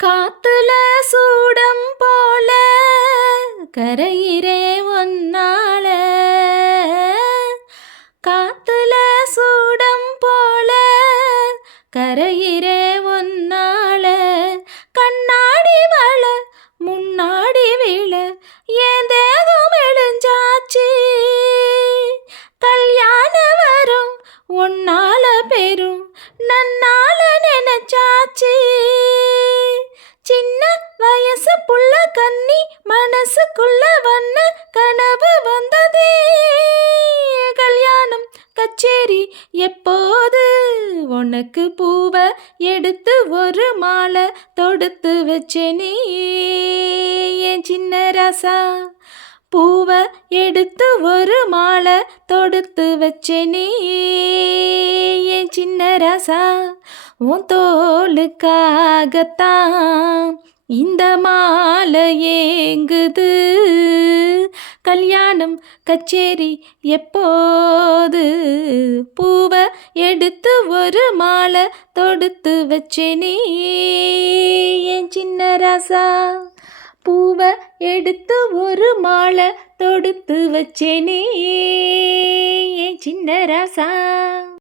காத்துல சூடம் போல கரையிறே ஒன்னால, காத்துல சூடம் போல கரையிறே ஒன்னால, கண்ணாடி வள முன்னாடி விழ என் தேகம் எழுஞ்சாச்சு, கல்யாண வரும் ஒன்னால பெரும் நன்னால நினைச்சாச்சு, சின்ன வயசு புள்ள கன்னி மனசுக்குள்ள வண்ண கனவு வந்ததே, கல்யாணம் கச்சேரி எப்போது, உனக்கு பூவை எடுத்து ஒரு மாலை தொடுத்து வச்சேனே என் சின்ன ராசா, பூவை எடுத்து ஒரு மாலை தொடுத்து வச்சேனே என் சின்ன ராசா, உன் தோளுக்காகத்தான் இந்த மாலை ஏங்குது, கல்யாணம் கச்சேரி எப்போது, பூவை எடுத்து ஒரு மாலை தொடுத்து வச்சேனே என் சின்ன ராசா, பூவை எடுத்து ஒரு மாலை தொடுத்து வச்சேனே என் சின்ன ராசா.